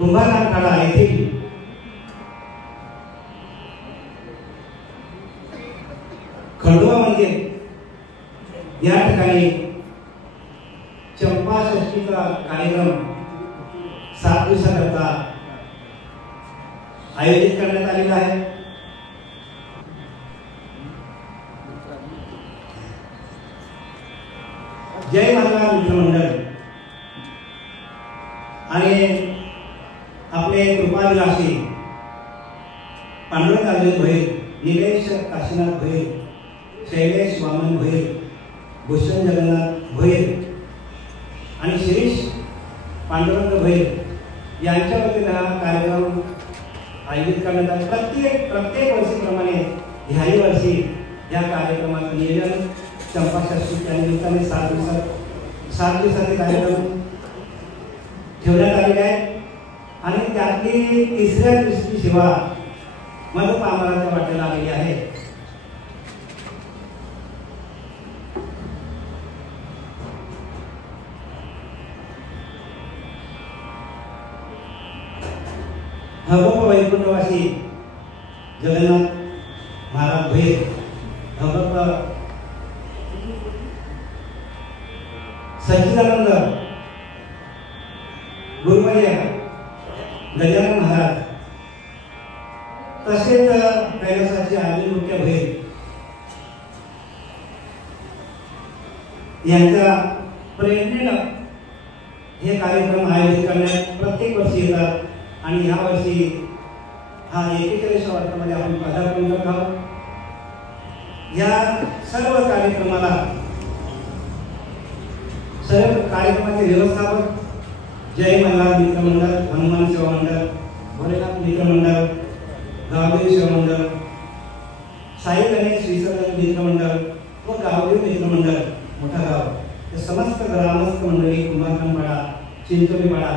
कुंभारपाडा येथील खंडोबा मंदिर या ठिकाणी चंपा षष्ठीचा कार्यक्रम 7 दिवसाकरता आयोजित करण्यात आलेला आहे। जय मल्हार मित्रमंडळ आणि आपले कृपाविलासी पांडुरंग अर्जुन भोईर, निलेश काशीनाथ भोईर, शैलेश वामन भोईर, भूषण जगन्नाथ भोईर आणि शिरीष पांडुरंग भोईर यांच्या वतीने हा कार्यक्रम आयोजित करण्यात आला। प्रत्येक वर्षीप्रमाणे ह्याही वर्षी या कार्यक्रमाचं नियोजन चंपा षष्ठीच्या निमित्ताने 7 दिवसाचे कार्यक्रम ठेवण्यात आलेले आहे आणि त्यातली 3ऱ्या दिवशी सेवा मधुपामराच्या वाटेला आलेली आहे। हबप वैकुंठवासी जगन्नाथ महाराज भोईर, हबप सच्चिदानंद गुरुवर्य गजानन महाराज, तसेच कैलासाचे आदिल मुख्य भोईर यांच्या प्रेरणेने हे कार्यक्रम आयोजित करण्यात प्रत्येक वर्षी येतात आणि ह्या वर्षी हा 41व्या वर्षामध्ये आपण पदार्पण करत आहोत। या सर्व कार्यक्रमाचे व्यवस्थापक जय मल्हार मित्रमंडळ, हनुमान सेवा मंडळ, भोलेनाथ मित्रमंडळ, गावदेव सेवा मंडळ, साई गणेश विसर्जन मित्रमंडळ व गावदेव मित्रमंडळ मोठा गाव हे समस्त ग्रामस्थ मंडळी कुंभारपाडा, चिंचोलीपाडा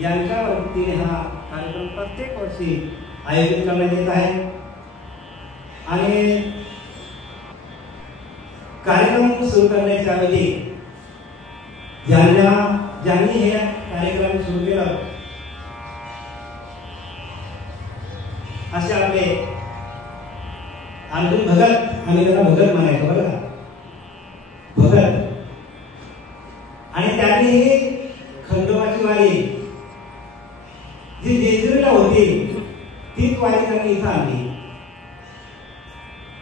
यांच्या वतीने हा कार्यक्रम प्रत्येक वर्षी आयोजित करण्यात येत आहे। आणि कार्यक्रम सुरू करण्याच्या ऐवजी ज्यांनी हे कार्यक्रम सुरू केला असे आपले अर्जुन भगत, आम्ही त्याला भगत म्हणायचो बरं का, भगत, आणि त्यांनी खंडोबाची वारी जी जेजुरीला होती तीच वारी त्यांनी इथं आणली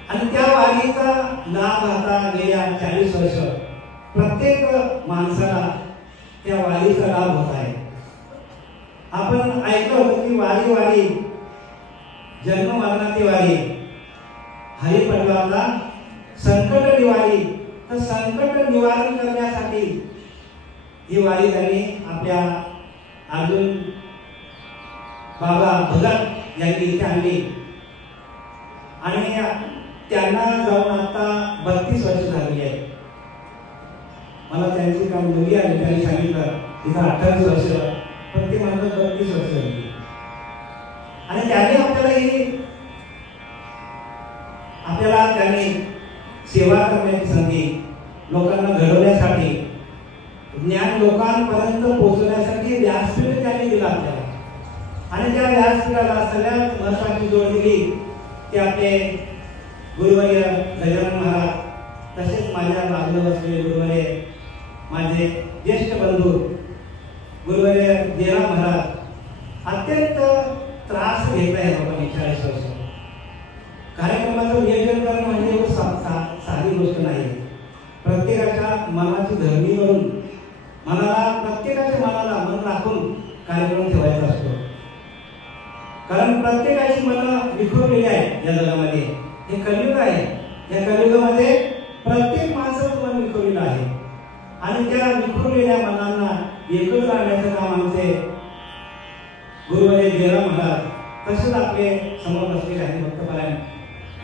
आणि त्या वारीचा लाभ आता गेल्या 40 वर्ष प्रत्येक माणसाला त्या वारीचा लाभ होत आहे। आपण ऐकलं होतं की वारी जन्म मरणाची वारी, हरी पडला संकट निवारी, तर संकट निवारण करण्यासाठी ही वारी त्यांनी आपल्या अर्जुन बाबा भगत यांनी इथे आणली आणि त्यांना जाऊन आता 32 वर्ष झालेली आहेत. मला त्यांची काय मुलगी आली, त्यांनी सांगितलं तिथं 28 वर्ष, पण ते म्हणतात 32 वर्ष झाली. आणि त्याने आपल्याला त्यांनी सेवा करण्याची संधी, लोकांना घडवण्यासाठी, ज्ञान लोकांपर्यंत पोहोचवण्यासाठी व्यासपीठ त्यांनी दिलं आपल्याला. आणि त्या व्यासपीठाला सगळ्यात महत्वाची जोड दिली ते आपले गुरुवर्य गजानन महाराज, तसेच माझ्या बाजूला बसलेले गुरुवर्य माझे ज्येष्ठ बंधू गुरुवर्य जयराम महाराज. अत्यंत त्रास घेत आहे लोकांनी 40 वर्ष. कार्यक्रमाचं नियोजन करणं म्हणजे साधी गोष्ट नाही. प्रत्येकाच्या मनाची धरणी करून प्रत्येकाच्या मनाला मन राखून कार्यक्रम ठेवायचा असतो. कारण प्रत्येकाची मनं विखुरलेली आहे या जगामध्ये. हे कलियुग आहे. या कलियुगामध्ये प्रत्येक माणसाचं मन विखुरलेलं आहे. आणि त्या विखुरलेल्या मनांना एकत्र आणण्याचं काम आमचे गुरुवर्य जयराम महाराज, तसेच आपले समोर बसलेले आहे भक्तपरायण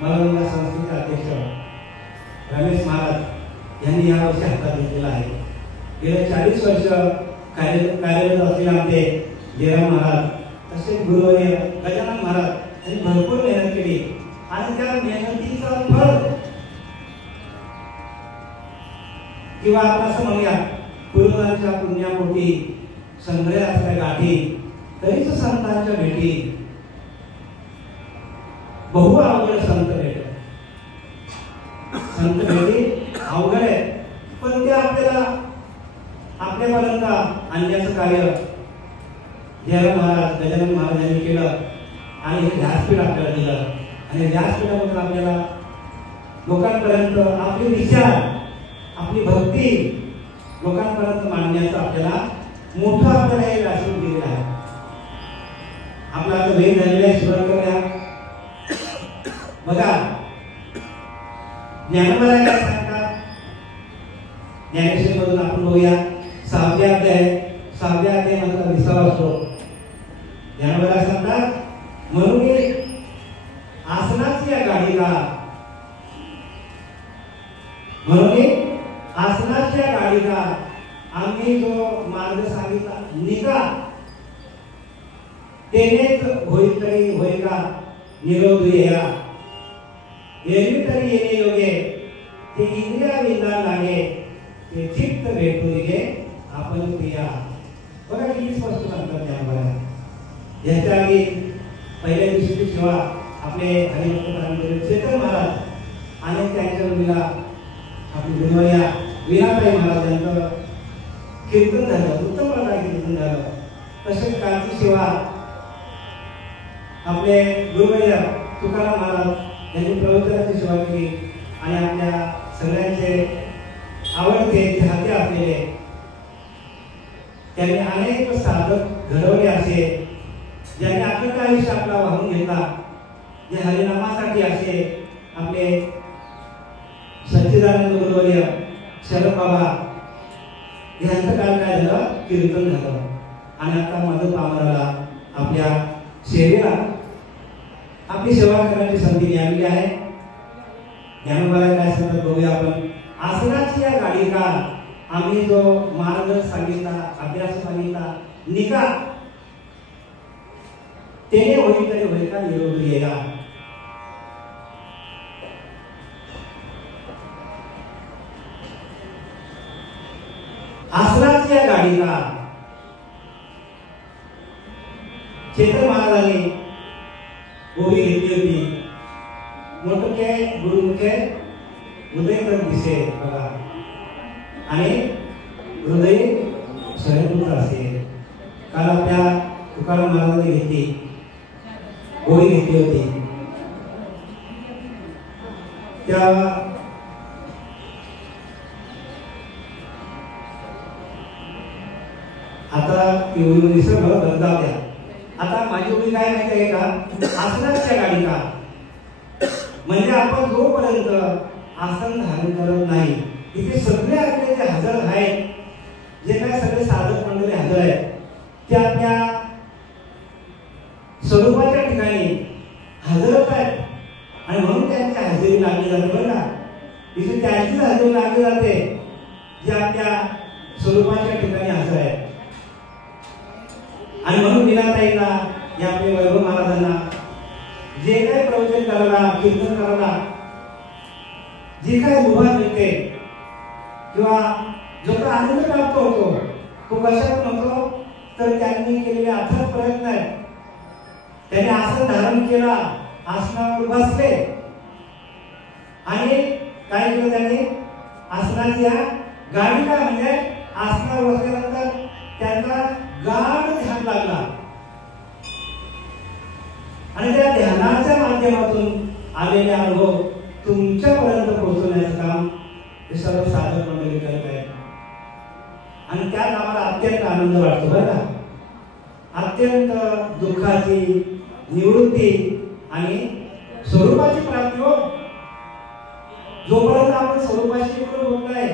मलागंगा संस्थेचे अध्यक्ष रमेश महाराज यांनी या वर्षी हातात घेतलेला आहे. गेल्या 40 वर्ष कार्यरत असलेले आमचे जयराम महाराज, तसेच गुरुवर्य गजानन महाराज यांनी भरपूर मेहनत केली. आणि त्या मेहनतीचा फळ किंवा आपण असं म्हणूया पूर्वजांच्या पुण्यापोटी संग्रह असल्या गाठी, तरीच संतांच्या भेटी, बहु अवघड संत भेट. संत भेटी अवघड आहेत, पण ते आपल्याला आपल्यापर्यंत आणण्याचं कार्य जयराम महाराज गजानन महाराज यांनी केलं. आणि हे व्यासपीठ आपल्याला दिलं. आणि व्यासपीठामधून आपल्याला लोकांपर्यंत आपले विचार, आपली भक्ती लोकांपर्यंत मांडण्याचं आपल्याला मोठं आपल्याला हे व्यासपीठ दिलेलं आहे. आपला आता वेळ झालेला आहे, सुरुवात करूया. बघा ज्ञानोबा काय सांगतात, ज्ञानेश्वरीमधून आपण बघूया. 6व्या अध्याय मधला 20वा असतो. ज्ञानोबा सांगतात, म्हणून आसनाची या गाडीला, आसनाच्या गाडीला आम्ही जो मार्ग सांगितला निका, तेनेच होईल तरी होईल का निरोध येया, येईल तरी येणे योगे, ते इंद्रिया विंदा लागे, ते चित्त भेटू दिले आपण प्रिया. बघा किती स्पष्ट सांगतात त्यामुळे. याच्या आधी पहिल्या दिवशीची सेवा आपले हरिभक्त चेतन महाराज आणि त्यांच्या मुलीला आपली गुरुवर्या वीणाताई महाराज यांचं कीर्तन झालं, उत्तम प्रकारे कीर्तन झालं. तसेच कालची सेवा आपले गुरुवर्य तुकाराम महाराज यांनी प्रवचनाची सेवा केली. आणि आपल्या सगळ्यांचे आवडते चाहते असलेले त्यांनी अनेक साधक घडवले असे, ज्यांनी अखंड आयुष्य आपला वाहून घेतला, जे हरिनामासाठी असे आपले सच्चिदानंद गुरुवर्य शरद बाबा यांचं काल काय झालं, कीर्तन झालं. आणि आता मदत पामराला आपल्या सेवेला आपली सेवा करण्याची संधी मिळालेली आहे. ज्ञानोबाला काय सांगतात बघूया आपण. आसनाची या गाडी का आम्ही जो मार्ग सांगितला, अभ्यास सांगितला निका, तेने होईल तरी होईल का निरोध येगा. आसनाची या गाडीला चेतन महाराजांनी गोळी घेतली होती. मोठे गुरुमुखे हृदय तर दिसे बघा, आणि हृदय शरीरपुत्र असेल. काल आपल्या तुकाराम महाराजांनी घेतली गोळी घेतली होती. त्या आता विसर बंद द्या. आता माझी उभी काय माहिती आहे का, आसनाच्या गाडी का, म्हणजे आपण जोपर्यंत आसन धारण करत नाही, इथे सगळे आपले जे हजर आहेत, जे काय सगळे साधक मंडळी हजर आहेत, ते आपल्या स्वरूपाच्या ठिकाणी हजरच आहेत. आणि म्हणून त्यांची हजेरी लागली जाते बरं का. तिथे त्यांची हजेरी लागली जाते जी आपल्या स्वरूपाच्या ठिकाणी हजर आहे. आणि म्हणून मीनाताईंना या आपल्या वैभव महाराजांना जे काही प्रवचन करायला कीर्तन करायला जी काही मुभा मिळते किंवा जो काही आनंद प्राप्त होतो तो कशात होतो तर त्यांनी केलेले अथक प्रयत्न आहेत. त्यांनी आसन धारण केला, आसनावर बसले आणि काय केलं त्यांनी आसनाच्या गाडीला म्हणजे आसनावर बसल्यानंतर त्यांचा गाढ ध्यान लागला आणि त्या ध्यानाच्या माध्यमातून आलेले अनुभव तुमच्यापर्यंत पोहोचवण्याचं काम हे सर्व साधक मंडळी करत आहेत. आणि त्यात आम्हाला अत्यंत आनंद वाटतो बरं का. अत्यंत दुःखाची निवृत्ती आणि स्वरूपाची प्राप्ती हो. जोपर्यंत आपण स्वरूपाशी होत नाही,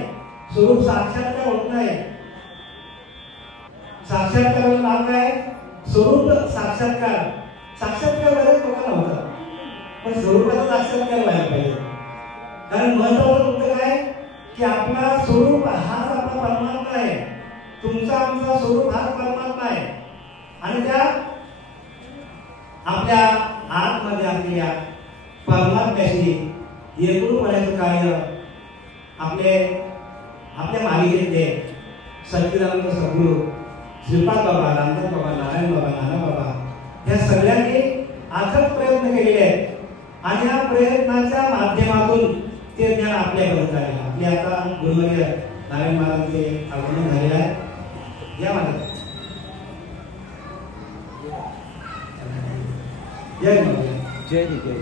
स्वरूप साक्षात्कार होत नाही. साक्षात्काराचं नाव काय? स्वरूप साक्षात्कार. साक्षात्कार बरेच लोकांना होतात, पण स्वरूपाचा साक्षात्कार व्हायला पाहिजे. कारण महत्वाचं मुद्दा काय की आपला स्वरूप हाच आपला परमात्मा आहे. तुमचा आमचा स्वरूप हाच परमात्मा आहे. आणि त्या आपल्या आतमध्ये असलेल्या परमात्म्याशी एकरूपणाचं कार्य आपल्या मालिकेतले सच्चिदानंद सद्गुरू श्रीपाद बाबा, रामदास बाबा, नारायण बाबा, नाना बाबा या सगळ्यांनी अथक प्रयत्न केलेले आहेत. आणि या प्रयत्नाच्या माध्यमातून ते ज्ञान आपल्यापर्यंत आले. आपले आता गुरुवर्य नारायण महाराजांचे आगमन झालेले आहे. या महाराज जय जय जय.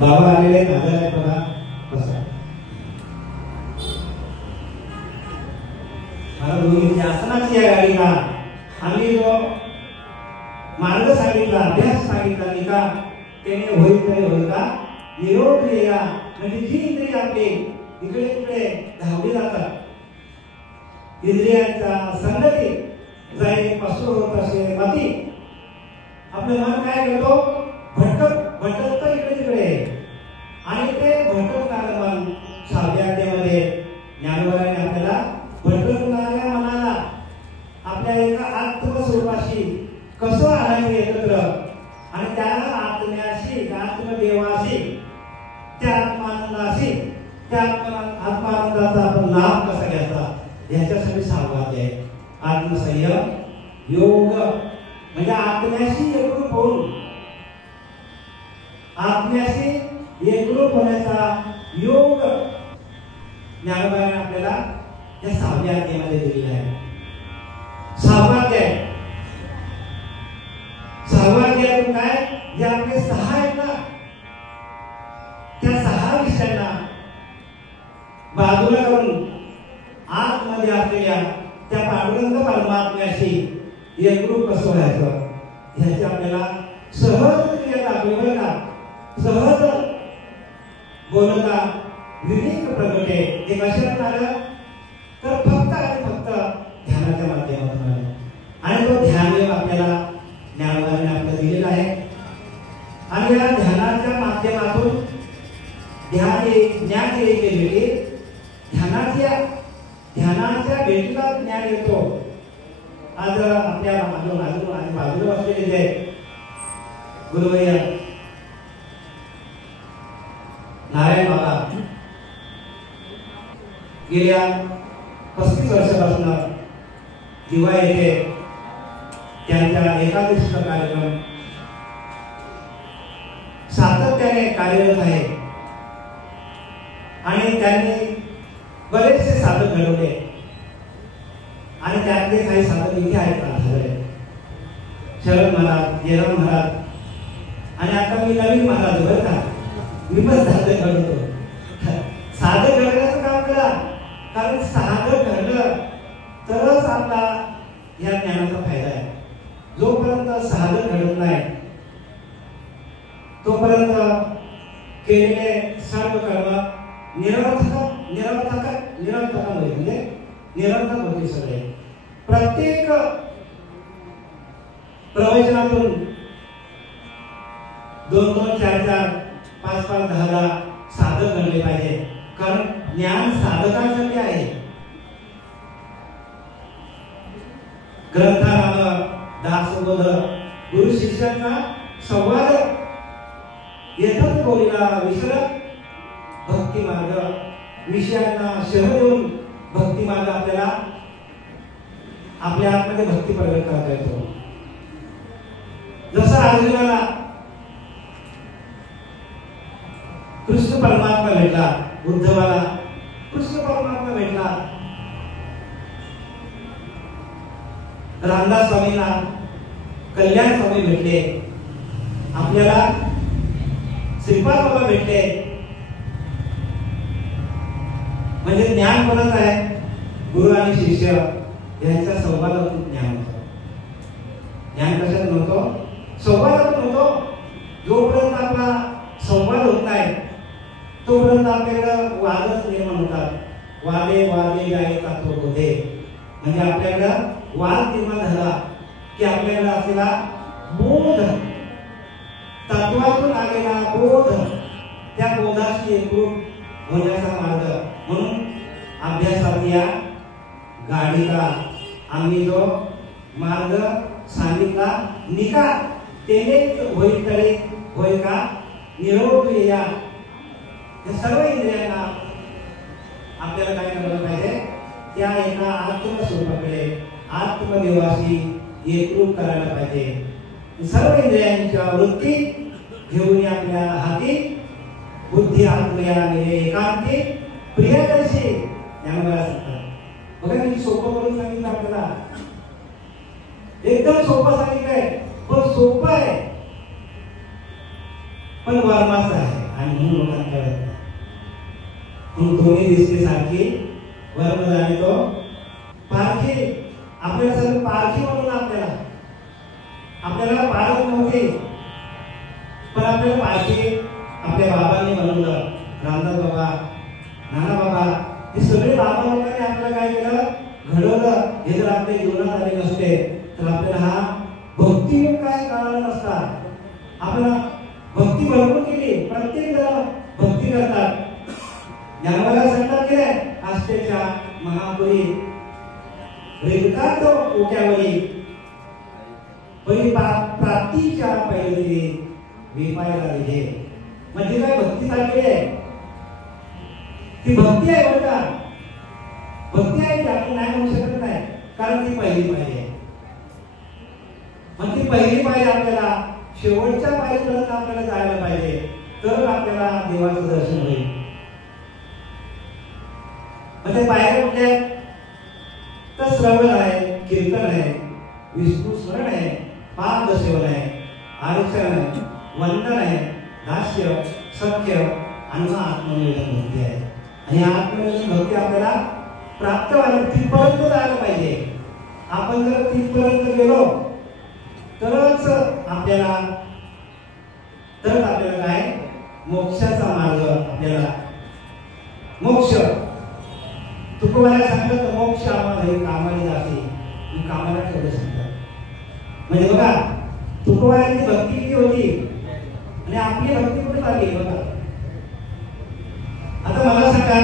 बाबा आलेले नागरिक आहेत बघा. बसा. मला गुरुजी आसनाची या गाडीला आम्ही जो मार्ग सांगितला, अभ्यास सांगितला नाही का त्याने होईल तरी होईल का निरोध या म्हणजे जी इंद्रिय आपली इकडे तिकडे धावली जातात, इंद्रियांचा संगती जाई पसरू होत असे मती आपलं मन काय करतो भटकत इकडे तिकडे. आणि ते भटकणारं मन साध्यामध्ये ज्ञानोबाने आपल्याला भटकणाऱ्या मनाला आपल्या एका आत्मस्वरूपाशी कसं आणायचं एकत्र आणि त्याला आत्म्याशी आत्मदेवाशी त्या आत्मानंदाशी त्या आत्मानंदाचा आपण लाभ कसा घ्यायचा याच्यासाठी सांगत आहे. आत्मसंयम योग म्हणजे आत्म्याशी एकरूप होऊन आत्म्याशी एकरूप होण्याचा योग ज्ञानोबाने आपल्याला या 6व्या अध्यायामध्ये दिलेला आहे. 6वा अध्याय. 6वा अध्यायातून काय जे आपले 6 आहेत ना त्या 6 विषयांना बाजूला करून आतमध्ये असलेल्या त्या पांडुरंग परमात्म्याशी एकरूप कसं व्हायचं ह्याची आपल्याला सहज क्रिया दाखवली बरं का. सहज बोलता विवेक प्रगटे. हे कशात आलं तर फक्त आणि फक्त ध्यानाच्या माध्यमातून आलं. आणि तो ध्यान योग आपल्याला ज्ञानोबाने आपल्याला दिलेला आहे. आणि या ध्यानाच्या माध्यमातून ज्ञान येते. ध्यानाच्या भेटीला ज्ञान येतो. आज आपल्या बाजूला बसलेले जे गुरुवर्य नारायण बाबा गेल्या 35 वर्षापासून दिवा येथे त्यांच्या एकादशीचा कार्यक्रम सातत्याने कार्यरत आहे. आणि त्यांनी बरेचसे साधक घडवले आणि त्यातले काही साधक इथे आहेत झाले. शरद महाराज, जयराम महाराज आणि आता मी नवीन महाराज बरं का. मी पण साधक घडवतो. साधक घडवण्याचं काम करा. कारण साधक घडलं तरच आपला या ज्ञानाचा फायदा आहे. जोपर्यंत साधक घडत नाही तोपर्यंत केलेले सर्व कर्म निरर्थक म्हणजे निरर्थक होते सगळे. प्रत्येक प्रवचनातून 2-2, 4-4, 5-5, 10 साधक घडले पाहिजे. कारण ज्ञान साधकांसाठी आहे. ग्रंथाराम दासबोध गुरु शिष्यांचा संवाद येथच बोलीला विसरत भक्ती मार्ग विषयांना शह देऊन भक्ती मार्ग आपल्याला आपल्या आतमध्ये भक्ती प्रगट करता येतो. जसा अर्जुनाला कृष्ण परमात्मा भेटला, उद्धवाला कृष्ण परमात्मा भेटला, रामदास स्वामींना कल्याण स्वामी भेटले, आपल्याला श्रीपाद बाबा भेटले. म्हणजे ज्ञान कोणाचं आहे? गुरु आणि शिष्य यांच्या संवादातून ज्ञान होतं. ज्ञान कशात होतो? संवादातून होतो. जोपर्यंत आपला संवाद होत नाही तोपर्यंत आपल्याकडे वादच निर्माण होतात. वादे वादे गाय तात्व होते. म्हणजे आपल्याकडे वाद निर्माण झाला की आपल्याकडे असलेला बोध, तत्वातून आलेला बोध, त्या बोधाशी एकरूप होण्याचा मार्ग. म्हणून अभ्यासात या गाडीला आम्ही जो मार्ग सांगितला निका तेनेच होईल तरी होय का निरोध या. या सर्व इंद्रियांना आपल्याला काय करायला पाहिजे? त्या एका आत्मस्वरूपाकडे आत्मनिवासी एकरूप करायला पाहिजे. सर्व इंद्रियांच्या वृत्ती घेऊन आपल्या हाती बुद्धी आत्मया एकांती प्रियदर्शी ज्ञानोबा सांगतात. बघा किती सोपं करून सांगितलं आपल्याला. एकदम सोपं सांगितलंय, पण सोपं आहे पण वर्माचं आहे आणि म्हणून लोकांना कळत नाही. म्हणून दोन्ही दिसते सारखी वर्म जाणे तो पारखी. आपल्याला सगळं पारखी म्हणून आपल्याला पारख नव्हती पण आपल्याला पारखी आपल्या बाबांनी बनवलं. रामदास बाबा, नाना बाबा, हे सगळे बाबा लोकांनी आपल्याला काय केलं? घडवलं. हे जर आपल्या जीवनात आले नसते तर आपल्याला हा भक्ती काय कळालं नसता. आपल्याला भक्ती भरपूर केली, प्रत्येक जण भक्ती करतात. ज्ञानोबाला सांगतात की आस्थेच्या महापुरी रेखात ओक्यावरी प्राप्तीच्या पहिली विपायला दिले. म्हणजे काय भक्ती चालली आहे? ती भक्ती आहे बरं का? भक्ती आहे, आपण नाही म्हणू शकत नाही, कारण ती पहिली पाहिजे. मग ती पहिली पाहिजे आपल्याला शेवटच्या पायरीपर्यंत आपल्याला जायला पाहिजे, तर आपल्याला देवाचं दर्शन होईल. म्हणजे पायऱ्या कुठल्या? तर श्रवण आहे, कीर्तन आहे, विष्णू स्मरण आहे, पाद सेवन आहे, आरक्षण आहे, वंदन आहे, दास्य, सख्य आणि आत्मनिवेदन भक्ती आहे. आणि आत्मनिवेदन भक्ती आपल्याला प्राप्त व्हायला तिथपर्यंत जायला पाहिजे. आपण जर तिथपर्यंत गेलो तरच आपल्याला काय मोक्षाचा मार्ग. आपल्याला मोक्ष तुकोबाला सांगतात, मोक्ष आम्हाला कामाला जाते, मी कामाला ठेवलं सांगतात. म्हणजे बघा तुकोबाची भक्ती किती होती आणि आपली भक्ती कुठे लागली बघा. आता मला सांगा,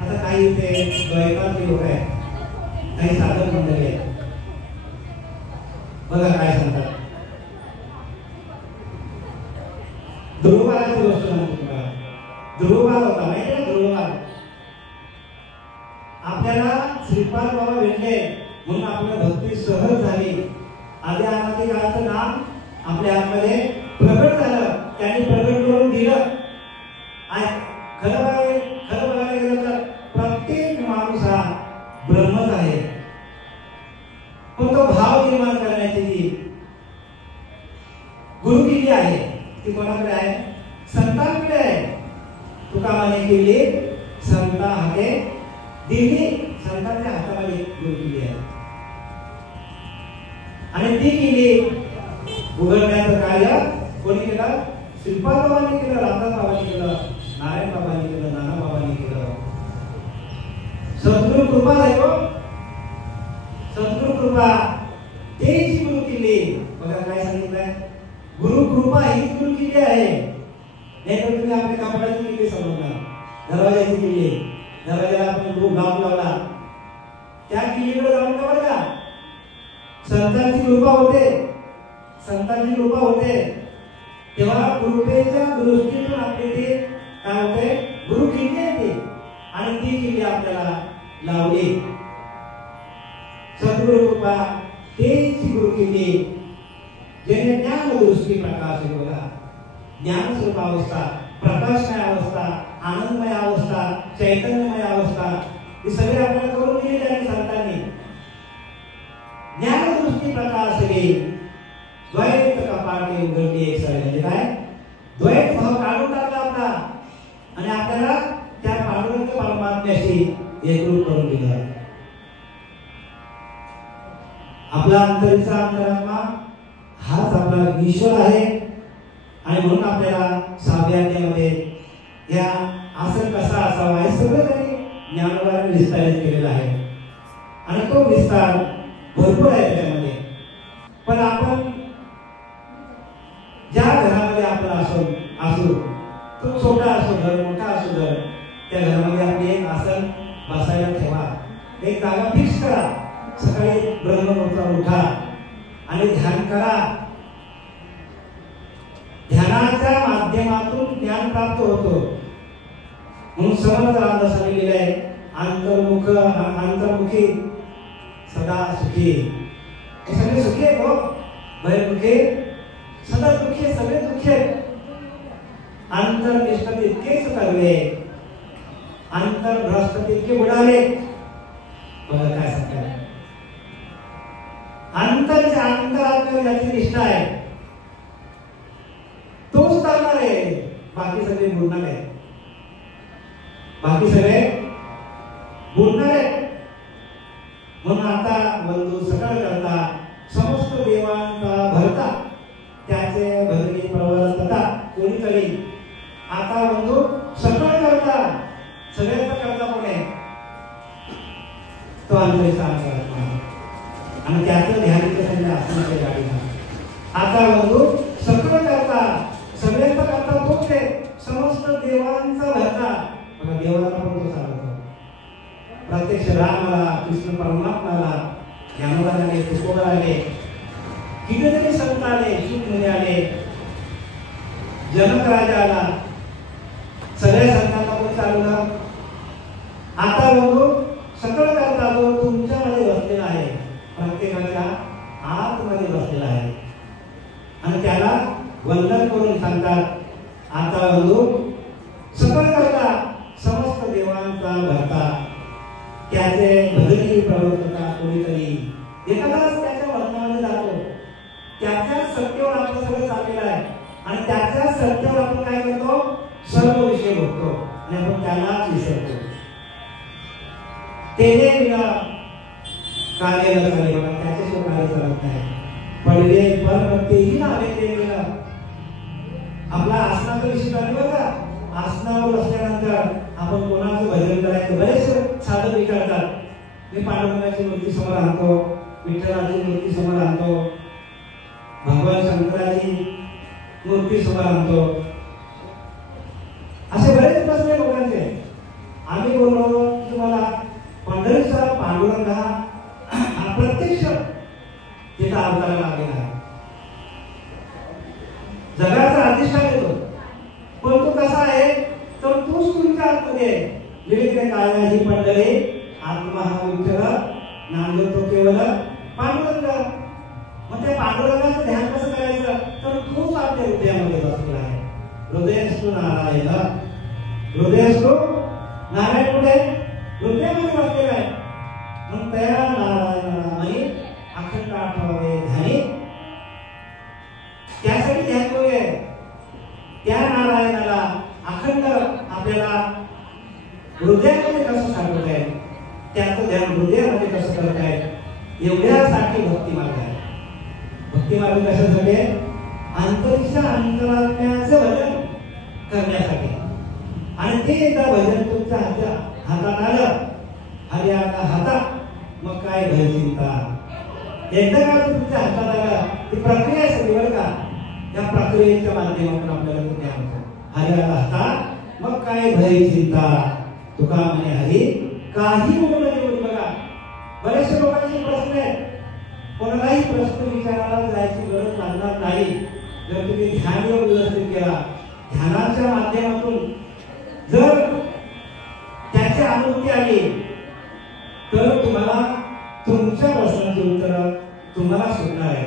आता काही इथे द्वैतांचे लोक आहेत, काही साधक मंडळी आहेत, बघा काय सांगतात. ध्रुवबालाची गोष्ट सांगतो तुम्हाला. ध्रुवबाल होता माहिती आहे? ध्रुवबाल आपल्याला श्रीपाद बाबा भेटले म्हणून आपल्याला भक्ती सहज झाली. आधी आम्हाला काळाचं नाम आपल्या आतमध्ये प्रगट झालं, त्यांनी प्रगट करून दिलं. खरं बघायला गेलं तर प्रत्येक माणूस हा ब्रह्मच आहे, पण तो भाव निर्माण करण्याची जी गुरुकिल्ली आहे ती कोणाकडे आहे? संतांकडे आहे. तुका म्हणे केली संता हाते दिली, संतांच्या हातामध्ये गुरुकिल्ली आहे. आणि ती किल्ली उघडण्याचं कार्य कोणी केलं? श्रीपाद बाबांनी केलं, रामदास बाबांनी केलं, नारायण बाबांनी केलं, नाना बाबांनी केलं. सद्गुरु कृपा आहे. सद्गुरु कृपा तेची गुरु किल्ली. बघा काय सांगितलंय, गुरु कृपा हीच गुरु किल्ली आहे. नाही तर तुम्ही आपल्या कपड्याची किल्ली समजणार, दरवाजाची किल्ली, दरवाजाला आपण गाव लावला त्या किल्लीकडे जाऊन का बरं का संतांची कृपा होते, संतांची कृपा होते. तेव्हा कृपेच्या दृष्टीतून आपले ते काय होते, गुरु किल्ली येते आणि ती किल्ली आपल्याला लावली. सद्गुरु कृपा तेची गुरु किल्ली, जेणे ज्ञान दृष्टी प्रकाश बघा. ज्ञान स्वरूप अवस्था, प्रकाशमय अवस्था, आनंदमय अवस्था, चैतन्यमय अवस्था ही सगळी आपल्याला करून दिली त्यांनी संतांनी. ज्ञान दृष्टी प्रकाशली द्वैत कपाटे उघडली एक सर. म्हणजे काय, द्वैत भाव काढून टाकला आपला आणि आपल्याला त्या पांडुरंग परमात्म्याशी एकरूप करून दिलं. आपला अंतरीचा अंतरात्मा हाच आपला ईश्वर आहे. आणि म्हणून आपल्याला 6व्या अध्यायामध्ये या आसन कसा असावा हे सगळं त्यांनी ज्ञानोबाने विस्तारित केलेला आहे आणि तो विस्तार भरपूर आहे त्याच्यामध्ये. पण आपण ज्या घरामध्ये आपण असू तो छोटा असो घर मोठा असो घर, त्या घरामध्ये आपली एक आसन बसायला ठेवा, एक जागा फिक्स करा. सकाळी ब्रह्ममुहूर्तावर उठा आणि ध्यान करा. ध्यानाच्या माध्यमातून ज्ञान प्राप्त होतो. म्हणून समर्थ रामदासांनी लिहिलं आहे, अंतर्मुखी सदा सुखी. हे सगळे सुखी आहेत हो, बहिर्मुखी सदा दुःखी आहेत, सगळे दुःखी आहेत. अंतर्निष्ठ तितकेच करले, अंतर्भ्रष्ट तितके बुडाले. बघा काय सांगतात, अंतरच्या अंतरात्म्यावर ज्याची निष्ठा आहे तोच करणार आहे, बाकी सगळे बुडणार आहे, बाकी सगळे बुडणार आहे. म्हणून आता बंधू सकळ करता समस्त देवांचा भरता त्याचे भजनी प्रवर्तता कोणीतरी. आता बंधू सकळ करता, सगळ्याचा करता कोण आहे, तो अंतरेचा अंतरात्मा आणि त्याचं ध्यान कसं असण्याच्या गाडीला. आता बंधू सकळ करता, सगळ्याचा करता तोच आहे, समस्त देवांचा भरता. देवाला पण तो चालवतो. प्रत्यक्ष रामाला, कृष्ण परमात्माला, ज्ञानोबाने, तुकोबाने, कितीतरी संत आले, शुकमुनी आले, जनक राजा आला, सगळ्या संतांना पण चालवलं. आता बघू सकळ करता जो तुमच्यामध्ये बसलेला आहे, प्रत्येकाच्या आतमध्ये बसलेला आहे आणि त्याला वंदन करून सांगतात, आता बघू सकळ करता समस्त देवांचा भरता त्याचे भजनी प्रवर्तता कोणीतरी. एखादाच त्याच्या वर्तनामध्ये जातो, त्याच्याच सत्तेवर आपलं सगळं चाललेलं आहे आणि त्याच्याच सत्तेवर आपण काय करतो, सर्व विषय बघतो आणि आपण त्यालाच विसरतो. तेने विना कार्य न झाले, बघा त्याच्याशिवाय कार्य चालत नाही. पडले पण तेही नावे ते विना. आपला आसनाचा विषय चालू बघा, आसनावर बसल्यानंतर आपण कोणाचं भजन करायचं बरेच साधक विचारतात. मी पांडुरंगाची मूर्ती समोर आणतो, विठ्ठलाची मूर्ती समोर आणतो, भगवान शंकराची मूर्ती समोर आणतो, असे बरेच प्रश्न लोकांचे. आम्ही बोललो तुम्हाला पंढरीचा पांडुरंग हा प्रत्यक्ष तिथं अवताराला आलेला आहे, जगाचा अधिष्ठान येतो. पण तो कसा आहे, तर तोच तुमच्या आतमध्ये विवेक काया ही पंढरी आत्मा हा विठ्ठल नांदतो केवळ पांडुरंग. मग त्या पांडुरंगाचं ध्यान कसं करायचं, तर तोच आपल्या हृदयामध्ये बसलेला आहे. हृदयस्थो नारायण, हृदयस्थो नारायण कुठे हृदयामध्ये बसलेला आहे. मग त्या नारायणामध्ये अखंड आठवावे ध्यानी. त्यासाठी ध्यान करूया, त्या नारायणाला अखंड आपल्याला हृदयामध्ये कसं साठवत आहे, त्याचं ध्यान हृदयामध्ये कसं करत आहे, एवढ्यासाठी भक्ती मार्ग आहे. भक्ती मार्ग कशासाठी आहे, अंतरिक्षा अंतरात्म्याचं भजन करण्यासाठी. आणि ते एकदा भजन तुमच्या हातात आलं, हरी आला हातात, मग काय भय चिंता. एकदा का तुमच्या हातात आला ती प्रक्रिया आहे सगळी बरं का. या प्रक्रियेच्या माध्यमातून आपल्याला तो ज्ञान होतं. हरी आला हातात मग काय भय चिंता. तुका म्हणे हरी काही बोलू नये. बघा बरेचसे लोकांचे प्रश्न आहेत. कोणालाही प्रश्न विचारायला जायची गरज लागणार नाही जर तुम्ही ध्यान व्यवस्थित केला. ध्यानाच्या माध्यमातून जर त्याची अनुभूती आली तर तुम्हाला तुमच्या प्रश्नाची उत्तर तुम्हाला सुटणार आहे.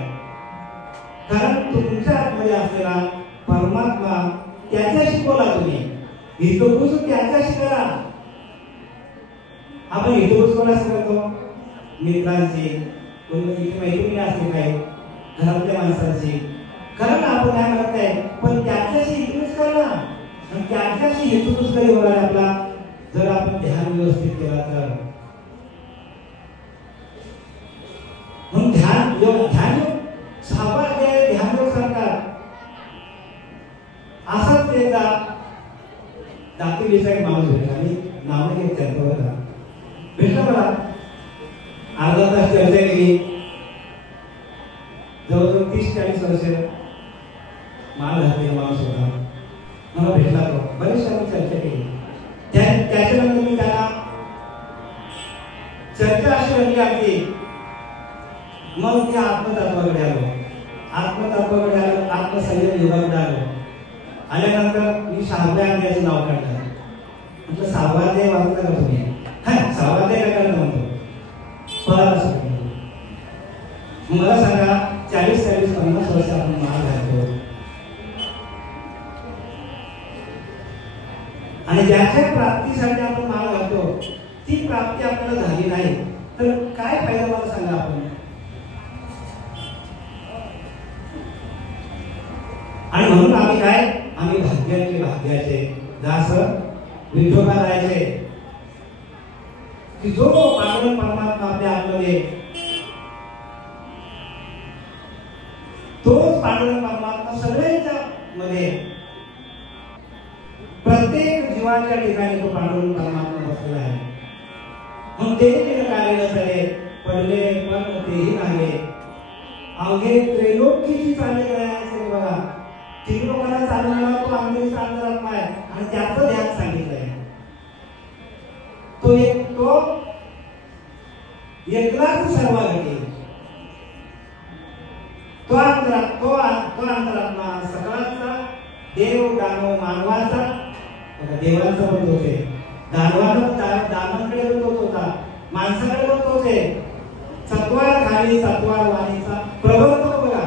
कारण तुमच्या आतमध्ये असलेला परमात्मा त्याच्याशी बोला. तुम्ही हितोबूस त्याच्याशी करा. आपण हितोबूस कोणाशी करतो? मित्रांची, कोणी मैत्रिणी असते काय, घरातल्या माणसांची. कारण आपण काय म्हणत आहे पण त्याच्याशी हितोबूस करा. आणि त्याच्याशी हितोबूस कधी होणार आपला जर आपण ध्यान व्यवस्थित केला तर. म्हणून ध्यान योग सहावा अध्याय ध्यान योग सांगतात. असाच एकदा दाखविलीचा एक माणूस भेटला. आणि नाव घेत त्यांचा भेटला मला. अर्धा तास चर्चा केली. जवळजवळ 30-40 वर्ष माल घातलेला माणूस होता. मला भेटला तो. बरेच आम्ही चर्चा केली. त्याच्यानंतर मी त्याला चर्चा अशी रंगली आमची. मग मी आत्मतत्वाकडे आलो. आत्मसंयम योगाकडे आलो. आल्यानंतर मी 6व्या अध्यायाचं नाव काढलं. म्हटलं 6वा अध्याय वाचला का तुम्ही? हा 6वा अध्याय काय काढलं म्हणतो मला सांगा. 40-50 वर्ष आपण माल घालतो आणि ज्याच्या प्राप्तीसाठी आपण माल घालतो ती प्राप्ती आपल्याला झाली नाही तर काय फायदा मला सांगा. आपण आणि म्हणून आम्ही भाग्याचे दास विठोबा राहायचे की जो पांडुरंग परमात्मा आपल्या आतमध्ये तोच पांडुरंग परमात्मा सगळ्यांच्या मध्ये प्रत्येक जीवाच्या ठिकाणी तो पांडुरंग परमात्मा बसलेला आहे. म्हणून ते कार्य झाले पडले पण तेही नाही. अवघे त्रैलोक्याची चालले करायचे बघा. 3 लोकांना चालवणारा तो अंगेचा अंतरात्मा आहे आणि त्याचं ध्यान सांगितलंय. तो एकलाच सर्व घटे. तो अंतरात्मा सगळ्यांचा देव दानव मानवाचा. देवांचा पण तोच आहे. दानवांकडे पण तोच होता. माणसाकडे पण तोच आहे. सत्वार खाली सत्वार वाणीचा प्रवर्तक बघा.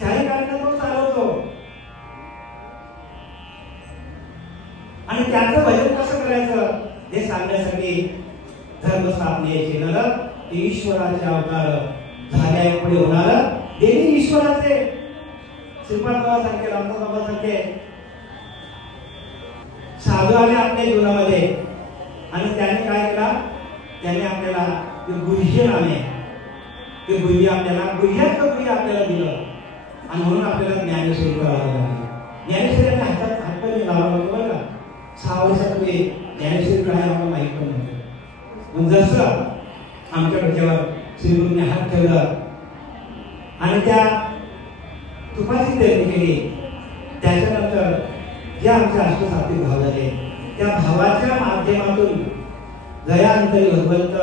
चारी काढणं तो चालवतो. आणि त्याचं भजन कसं करायचं हे सांगण्यासाठी धर्मस्थापनेचे नर ईश्वराचे अवतार झाल्या पुढे होणार देवी ईश्वराचे श्रीपाद बाबासारखे रामदास बाबासारखे साधू आले आपल्या जीवनामध्ये. आणि त्याने काय केला? त्याने आपल्याला गुह्य नामे ते गुह्य आपल्याला दिलं. आणि म्हणून आपल्याला ज्ञानेश्वरी करावं लागली. ज्ञानेश्वरीने हातपाय लावावं लागतो बरं का. 6 वर्षात ते ज्ञानेश्वरी काय आम्हाला माहित पण नव्हतं. मग जसं आमच्या डोक्यावर श्रीगुरूंनी हात ठेवला आणि त्या तुपाची तयारी केली. त्याच्यानंतर जे आमचे अष्टसात्विक भाव झाले त्या भावाच्या माध्यमातून दयाअंतरी भगवंत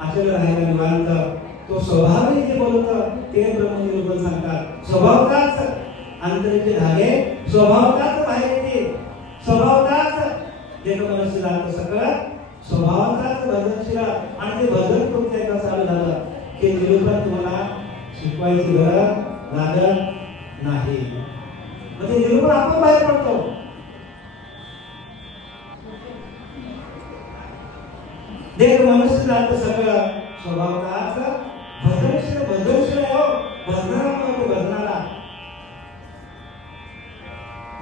अचल राहायला निवांत तो स्वभावाने जे बोलत ते ब्रह्मनिरूपण सांगतात. स्वभावताच अंतरीचे धागे स्वभावताच बाहेर येते. स्वभावताच जे मनुष्य जात सगळं स्वभावताच भजनशील. आणि ते भजन तुमच्या एकदा चालू झालं की निरूपण तुम्हाला शिकवायची गरज लागत नाही. म्हणजे निरूपण आपण बाहेर पडतो. देव मनुष्य जात सगळं स्वभावताच भजनशील आहे. भजनाला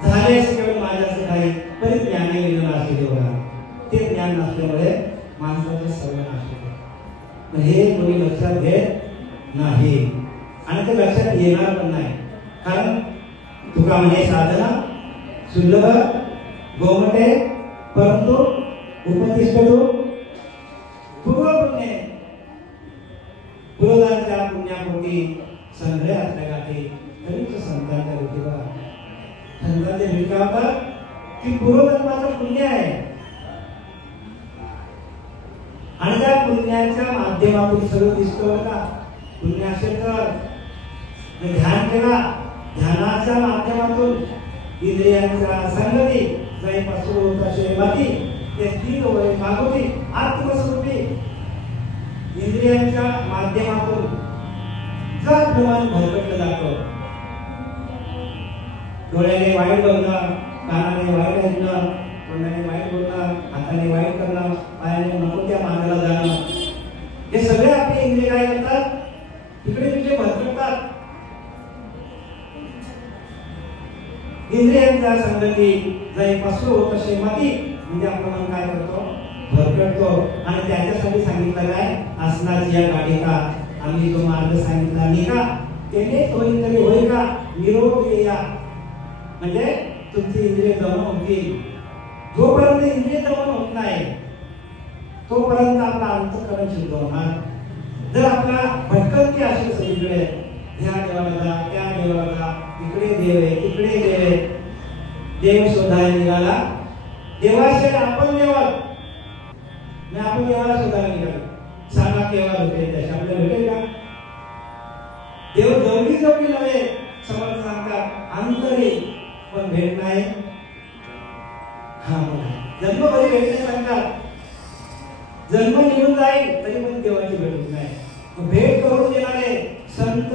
झाले असे केवळ माझ्याचं काही तरी ज्ञाने विना असे देवला. ते ज्ञान नसल्यामुळे माणसाचे सर्व नाश होते. हे कोणी लक्षात घेत नाही आणि ते लक्षात येणार पण नाही. कारण तुका म्हणे साधना सुलभ गोमटे परंतु उपतिष्ठतो पूर्वपुण्य. पूर्वजांच्या पुण्यापोटी की पूर्वजन्माचं पुण्य आहे आणि त्या पुण्याच्या माध्यमातून सगळं दिसतं का. पुण्य असेल तर ध्यान केला, ध्यानाच्या माध्यमातून इंद्रियांच्या संगती जाईपासून होत असे माती ते स्थिर होय मागोती आत्मस्वरूपी इंद्रियांच्या माध्यमातून जर आपलं मन भरकटलं जातं. डोळ्याने वाईट बघणं, कानाने वाईट ऐकणं, तोंडाने वाईट बोलणं, हाताने वाईट करणं, पायाने नको त्या मार्गाला जाणं, हे सगळे आपले इंद्रिय काय करतात, तिकडे तिकडे भरकटतात. इंद्रियांच्या संगती जाईपासून होत असे माती म्हणजे आपलं मन काय करतो, भरकटतो. आणि त्याच्यासाठी सांगितलं काय, असनाची या गाडीका आम्ही जो मार्ग सांगितला नाही का त्याने होईल तरी होईल का निरोग या, म्हणजे तुमची इंद्रिय दमन होतील. जोपर्यंत इंद्रिय दमन होत नाही तोपर्यंत आपला अंतःकरण शुद्ध होणार. जर आपला भटकंती असेल सगळीकडे, ह्या देवाला जा, त्या देवाला जा, इकडे देव आहे, तिकडे देव आहे, देव शोधायला निघाला, देवाशिवाय आपण देवाल नाही, आपण देवाला शोधायला निघालो. सांगा केव्हा भेटेल, त्याच्या आपल्याला भेटेल का. देव जवळी जवळी नव्हे, समर्थ सांगतात अंतरी पण भेट नाही. हा जन्मभरी भेट नाही सांगतात, जन्म निघून जाईल तरी पण देवाची भेट होत नाही. भेट करून देणारे संत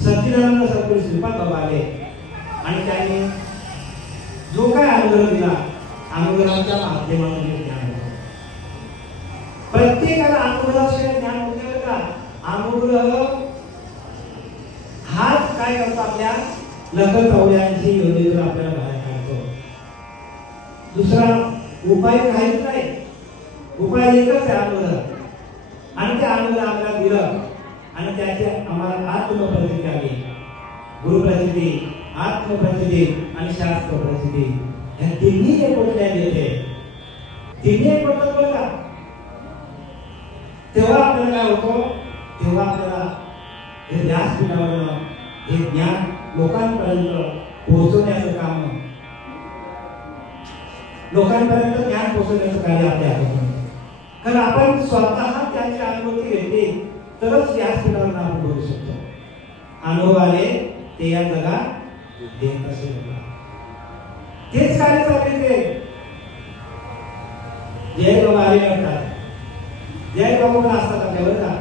सच्चिदानंद सद्गुरू श्रीपाद बाबा आले आणि त्यांनी जो काय अनुग्रह दिला, अनुग्रहाच्या माध्यमातून ज्ञान होतं. प्रत्येकाला अनुग्रहाशिवाय ज्ञान होते का. अनुग्रह हाच काय करतो, आपल्या लखतवल्यांची योजनेतून आपल्याला बाहेर काढतो. दुसरा उपाय काहीच नाही, उपाय एकच आहे अनुग्रह. आणि ते अनुग्रह आपल्याला दिलं आणि त्याचे आम्हाला आत्मप्रसिद्धी आली. गुरुप्रसिद्धी, आत्मप्रसिद्धी आणि शास्त्र प्रसिद्धी, ह्या तिन्ही एकवटल्या येते. तिन्ही एकवटतात बरं का. तेव्हा आपल्याला काय होतं, तेव्हा आपल्याला हे व्यासपीठावरनं हे ज्ञान लोकांपर्यंत पोहोचवण्याचं काम, लोकांपर्यंत ज्ञान पोहोचवण्याचं कार्य आपल्या हातात. कारण आपण स्वतः त्याची अनुभूती घेतली तरच व्यासपीठावर आपण बोलू शकतो. अनुभव आले ते या जगात देत असेल, तेच कार्य चालले. ते जय बाबा आले करतात, जय बाबा पण असतात आपल्यावर का.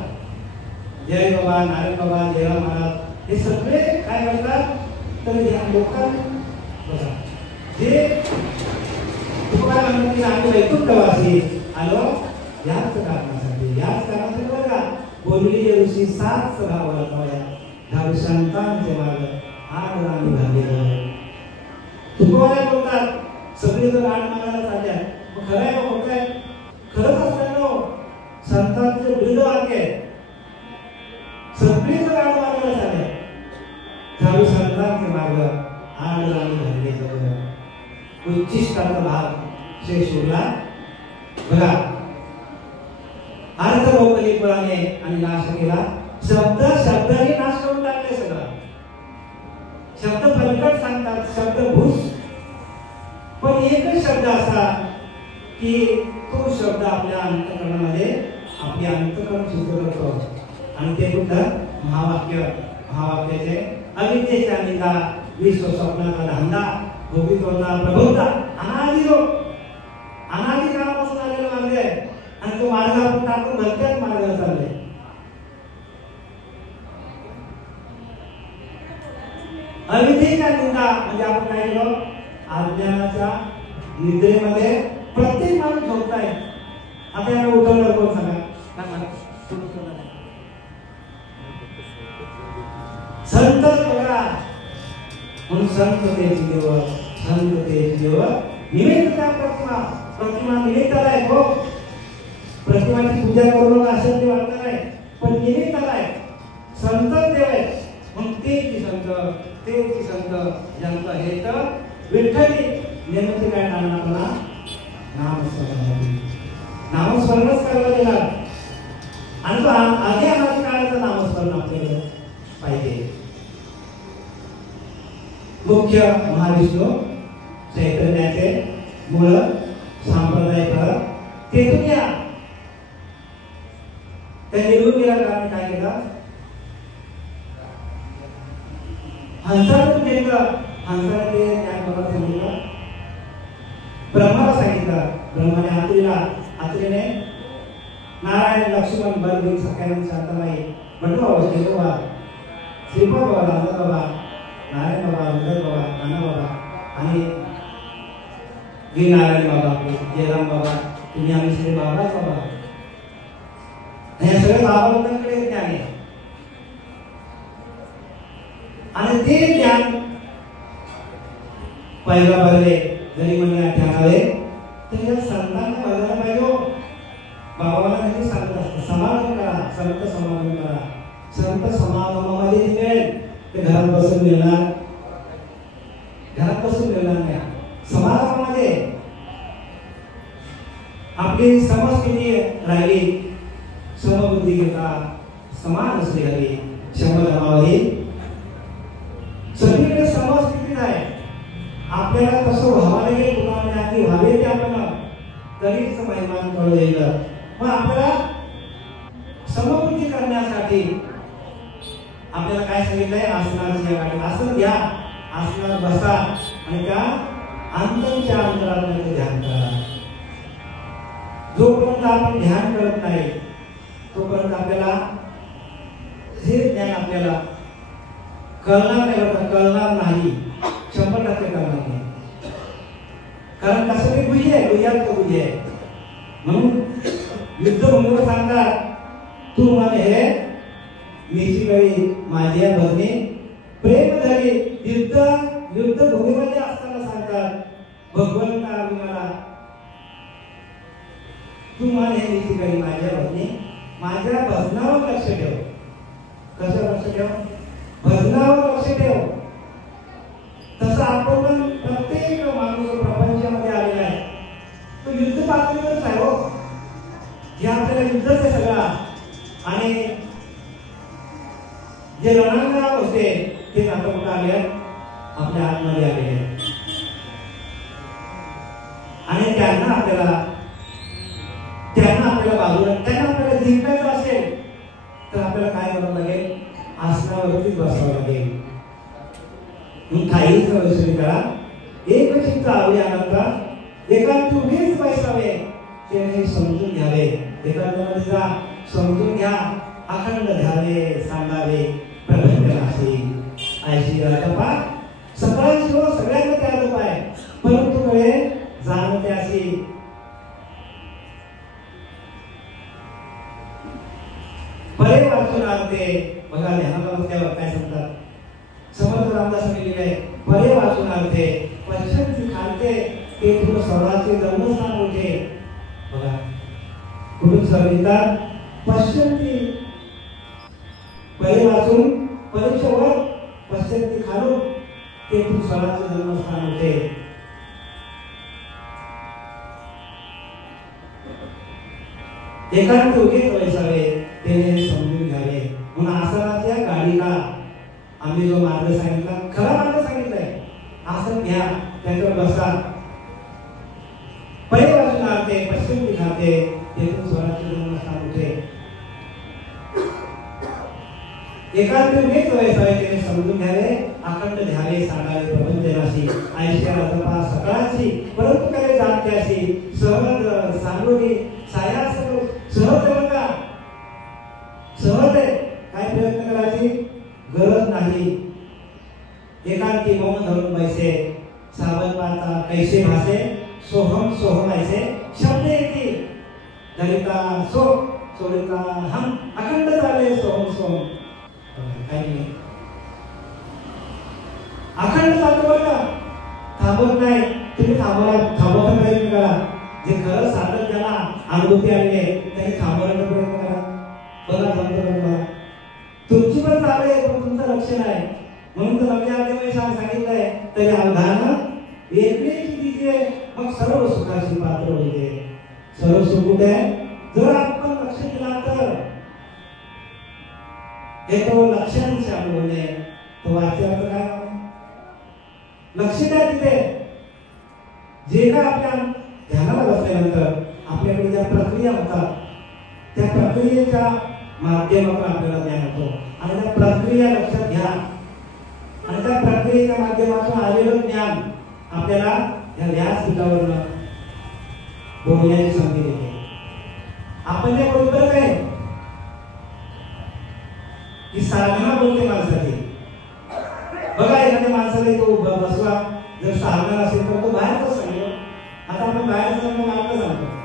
जय बाबा, नारायण बाबा, जयराम महाराज हे सगळे काय करतात, तर या लोकांना जे तुम्हाला आम्ही वैकुंठवासी आलो याच कारणासाठी, याच कारणासाठी बरं का. बोलली दिवशी 7 सभावला पाया धाव शांतांचे मार्ग आठ राणी घालले. तुकोवाले बोलतात सगळे जर आठ मागायला चालल्या, मग खरं आहे का खोटं आहे. खरंच असताना संतांचे वृद्ध वाक्य आहे, सगळे जर आठ मागायला चालल्या धाव शांतांचे मार्ग आठ राणी घालले. उच्चिष्टाचा भाग शेष उरला बघा. अर्थ भौगोलिकपणाने आणि नाश केला. शब्दाने नाश करून टाकले सगळं. शब्द फलकट सांगतात, शब्द भूस, पण एकच शब्द असा की तो शब्द आपल्या अंतःकरणामध्ये आपले अंतःकरण शुद्ध करतो. आणि ते कुठलं महावाक्य. महावाक्याचे अविद्येच्या निंदा, विश्व स्वप्नाचा धांदा, भोगितोना प्रबोधता, अनादि काळापासून आलेला मार्ग आहे. आणि तो मार्ग आपण टाकून भलत्याच मार्गाला चालले. अविद्येच्या निंदा म्हणजे आपण काय केलं, अज्ञानाच्या निद्रेमध्ये प्रत्येक माणूस झोपताय. आता याला उठवलं कोण सांगा. संत बघा म्हणून संततेची देव, संततेची देव निमित्त त्या प्रतिमा निमित्ताला आहे. हो, प्रतिमाची पूजा करून असं ते वाटत नाही, पण निमित्ताला आहे. संत देव आहे मग ते संत ज्यांचं हे तर विठ्ठली नेमके काय नामना नामस्मरणच करायला देणार. आणि तो आधी अनादी काळाचं नामस्मरण आपल्याला पाहिजे. मुख्य मुख्य महाविष्णू चैतन्याचे मूळ संप्रदाय परत तेथून या त्या निघून गेल्या काळाने काय केलं हंसातून घेतलं हंसाने ते ज्ञान कोणाला सांगितलं ब्रह्माला सांगितलं ब्रह्माने आत्रीने नारायण लक्ष्मण बलदेव सख्यानंद शांताबाई बंडू बाबा शेरू बाबा श्रीपाद बाबा रामदास बाबा नारायण बाबा रुद्र बाबा नाना बाबा आणि वी नारायण बाबा जयराम बाबा तुम्ही आम्ही सगळे बाबाच बाबा हे सगळे बाबा लोकांकडे ज्ञान आहे आणि ते ज्ञान पहिला भरले जरी म्हणजे ठेवावे तर या संतांना बघायला पाहिजे बाबाला त्यांनी सांगत असतं समागम करा संत समागम करा संत समागमामध्ये मिळेल ते घरात बसून मिळणार नाही समागमामध्ये आपली समज किती राहिली समबुद्धी घेता समान असली हवी क्षमतामावली सगळीकडे समज किती आहे आपल्याला कसं व्हावं लागेल कुणाला आधी व्हावे ते आपण तरीच महिमान कळू येईल मग आपल्याला समबुद्धी करण्यासाठी आपल्याला काय सांगितलंय आसनाची आसन घ्या आसनात बसा आणि त्या अंतरच्या अंतरामध्ये ध्यान करा जोपर्यंत आपण ध्यान करत नाही तोपर्यंत आपल्याला हे ज्ञान आपल्याला कळणार नाही 100% कळणार नाही कारण कसं ते बुद्धी आहे गुह्यात बुद्धी आहे म्हणून युद्धभूमीवर सांगतात तू म्हणे हे मीची कळी माझ्या भरणे प्रेम झाली युद्धभूमीमध्ये असताना सांगतात भगवंता मला तू म्हणे मीची कळी माझ्या भरणे माझ्या भजनावर लक्ष ठेव कसं लक्ष ठेव भजनावर लक्ष ठेव तसं आपण प्रत्येक माणूस प्रपंचामध्ये आलेला आहे तो युद्ध पातळीवरच आहे हो जे आपल्याला युद्धच आहे सगळा आणि जे रणांगणावर होते ते आता कुठं आले आपल्या आतमध्ये आलेले आणि त्यांना आपल्याला बाजूला त्यांना आपल्याला जिंकायचं असेल तर आपल्याला काय करावं लागेल आसनावरतीच बसावं लागेल काहीच विसरू करा एक चित्त आवडी आनंद एकांत उभेच बसावे ते समजून घ्यावे एकांतामध्ये जा समजून घ्या अखंड ध्याने सांगावे प्रबंधनाशी ऐशी राजपा सकाळची हो सगळ्यांना त्या रूप आहे परंतु वेळे जाणते अशी बरे वाचून आणते बघा ध्यानाला बसल्यावर काय सांगतात समर्थ रामदासांनी लिहिले बरे वाचून आणते पश्चिमची खालते ते थोडं स्वराचे जन्मस्थान उठे बघा कुठून सर्वितात पश्चिमची बरे वाचून परीक्षेवर पश्चिमची खालून ते थोडं स्वराचे जन्मस्थान उठे एकांत उगीच वैसावे ते समजून घ्यावे म्हणून आसनाच्या गाडीला आम्ही जो मार्ग सांगितला खरा मार्ग सांगितलाय आसन घ्या त्याच्यावर बसा पहिले वाचून आणते पश्चिम दिखाते तेथून स्वराचे जन्मस्थान उठे एकांत उगीच वैसावे ते समजून घ्यावे अखंड ध्यावे सांगावे प्रबंधनाशी ऐश्या राजपा सकाळची परंतु करे जाणत्याशी सहज सांगोनी सायास सहज बघा सहज आहे काय प्रयत्न करायची गरज नाही एकांती मौन धरून बैसे सावध पाहता कैसे भासे सोहम सोहम ऐसे शब्द येते ललिता सो सोलिता हम अखंड चाले सोहम सोहम काही नाही अखंड चालतो बघा थांबत नाही तुम्ही थांबवण्याचा प्रयत्न करा जे खरं साधक ज्याला अनुभूती आले त्यांनी थांबवण्याचा प्रयत्न करा बघा जमतं तुमची पण चालू आहे पण तुमचं लक्ष नाही म्हणून तर लग्नामध्ये सांगितलंय तरी अवधान एकवेळी तिथे मग सर्व सुखाची पात्र होते सर्व सुख कुठे जर आपण लक्ष दिला तर हे तो लक्षांचे अनुभवणे तो वाच्यार्थ काय लक्ष द्या तिथे. जे काय आपल्या ध्यानाला बसल्यानंतर आपल्याकडे ज्या प्रक्रिया होतात त्या प्रक्रियेच्या माध्यमातून आपल्याला ज्ञान होतो आणि त्या प्रक्रिया लक्षात घ्या आणि त्या प्रक्रियेच्या माध्यमातून आलेलं ज्ञान आपल्याला या व्यासपीठावर बोलण्याची संधी देते. आपण त्या बरोबर काय ही साधना बोलते माणसाची. बघा एखाद्या माणसाला तो बसला जर साधना असेल तर तो बाहेरच सांगतो. आता आपण बाहेर सांगतो मार्ग सांगतो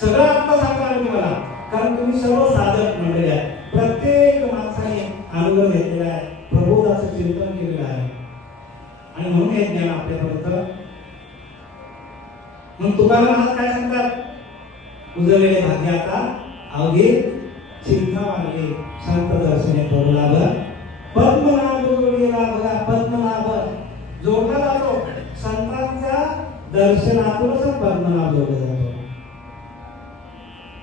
सगळं आता सांगता आलं तुम्हाला कारण तुम्ही सर्व साधक मंडळी आहे. प्रत्येक माणसाने अनुभव घेतलेला आहे, प्रबोधाचं चिंतन केलेलं आहे आणि म्हणून हे ज्ञान आपल्यापर्यंत. मग तुकाराम महाराज काय सांगतात, उजळलेले भाग्य आता अवघे चिंता मार्गे संत दर्शने करू लाभ पद्मनाभ जोडीला. बघा पद्मनाभ जोडला जातो संतांच्या दर्शनातूनच पद्मनाभ जोडला जातो.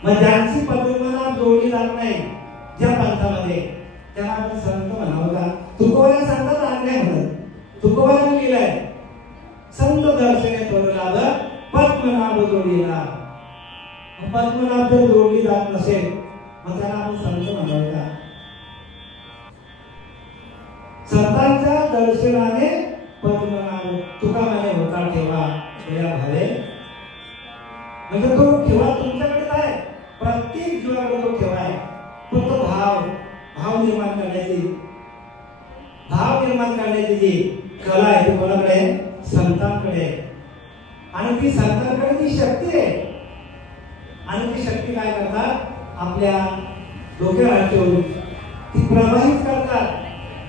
मग ज्यांची पद्मनाभ जोडली जात नाही ज्या पंथामध्ये त्यांना आपण संत म्हणावं का. तुकोबाला संतात आज्ञा म्हणत, तुकोबाला लिहिलंय संत दर्शने करू लाभ पद्मनाभ जोडीला. पद्मनाभ जर जोडली जात नसेल मग त्याला आपण संत म्हणावं का. संतांच्या दर्शनाने पद्मनाभ तुका म्हणे होता ठेवा या भावे. म्हणजे तो ठेवा तुमच्याकडे आहे, प्रत्येक जीवाकडे तो ठेवा आहे. पण तो भाव निर्माण करण्याची जी कला आहे ती कोणाकडे, संतांकडे. आणि ती संतांकडे ती शक्ती आहे आणि ती शक्ती काय करतात आपल्या डोक्यावर ठेवून ती प्रवाहित करतात.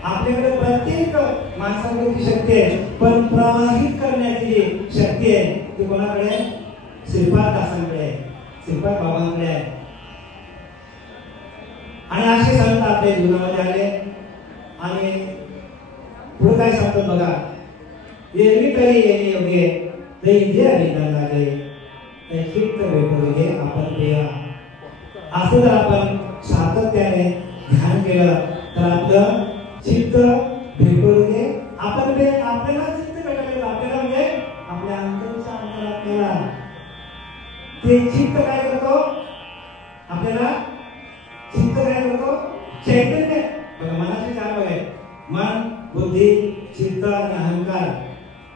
आपल्याकडे प्रत्येक माणसाकडे ती शक्ती आहे पण प्रवाहित करण्याची जी शक्ती आहे ती कोणाकडे, श्रीपाद दासांकडे आहे, श्रीपाद बाबांकडे आहे. आणि असे संत आपल्या जीवनामध्ये आले आणि पुढे काय सांगतात बघा, एरवी तरी येणे योग्य ते जे अधिकार झाले ते चित्त भेटू घे आपण प्रिया. असं जर आपण सातत्याने ध्यान केलं तर आपलं चित्त भेटून घे आपण आपल्याला चित्त भेटायला आपल्याला म्हणजे आपल्या अंतरच्या अंतरात्म्याला ते चित्त काय करतो आपल्याला, चित्त काय करतो चैतन्य. बघा मनाचे चार भाग आहेत, मन बुद्धी चित्त आणि अहंकार.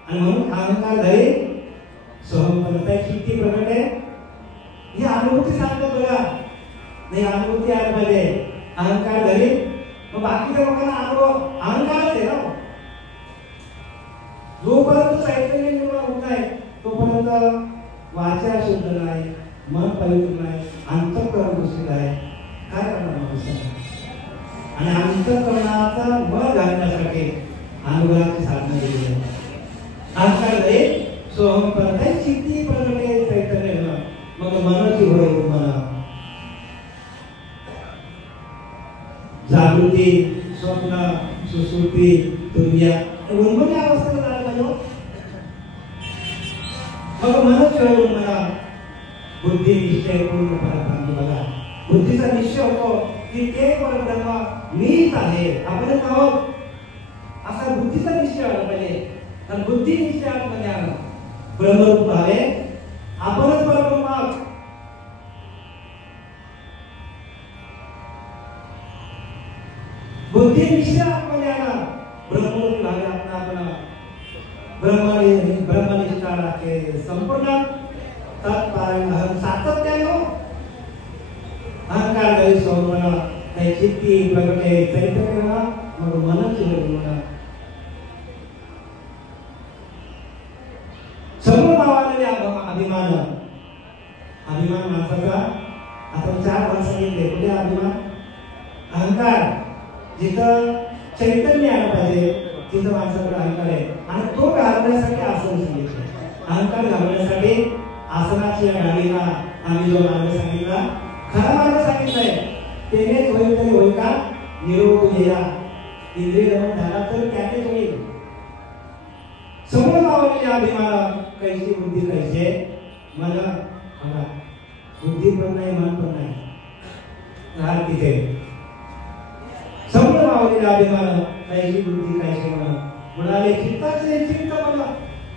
आणि म्हणून अहंकार धरी सोहमपणता किती प्रकट आहे ही अनुभूती सांगतो बघा. नाही अनुभूती आली पाहिजे, अहंकार धरी. मग बाकीच्या लोकांना अनुभव अहंकारच आहे ना. जोपर्यंत चैतन्य निर्माण होत नाही तोपर्यंत वाचा शुद्ध नाही, मन पवित्र नाही, अंतःकरण दूषित आहे. काय करणार माणूस. आणि अंतःकरणाचा मळ घालण्यासाठी अनुभवाची साधना केली आहे. अहंकार धरी सोहमपणता किती प्रकट आहे चैतन्य. मग मनाची होय मन जागृती स्वप्न सुसुप्ती तुर्या उन्मनी अवस्थेला जायला पाहिजे. मग मनच म्हणा बुद्धी निश्चय पूर्णपणे बघा. बुद्धीचा निश्चय होतो की ते परब्रह्म मीच आहे, आपण आहोत असा बुद्धीचा निश्चय आला पाहिजे. कारण बुद्धी निश्चय आतमध्ये आला ब्रह्मरूप आहे, आपणच परब्रह्म आहोत. बुद्धी निश्चय आतमध्ये आला ब्रह्मरूप आहे आपण ब्रह्मनिष्ठा राखे संपूर्ण तत्पारायण सातत्याने अहंकार धरी सोहमपणा काही चित्ती प्रगटे चैतन्य मग मनच म्हणा. समोर नावाने अभिमान माणसाचा आपण चार माणसं सांगितले. कुठे अभिमान, अहंकार. जिथं चैतन्य आलं पाहिजे तिथं माणसाकडे अहंकार आहे आणि तो घालण्यासाठी आसन सांगितलं. अहंकार घालण्यासाठी आसनाची गाडीला आम्ही जो मार्ग सांगितला खरा मार्ग सांगितलाय तेनेच होईल तरी होईल का निरोग येया इंद्रिय रमण झाला तर त्यानेच होईल. समोर नावाने अभिमान कैसी बुद्धी कैसे मन. बघा बुद्धी पण नाही मन पण नाही राहत तिथे. समोर नावाने अभिमान कैसी बुद्धी कैसे मन बुडाले चित्ताचे चित्त बघा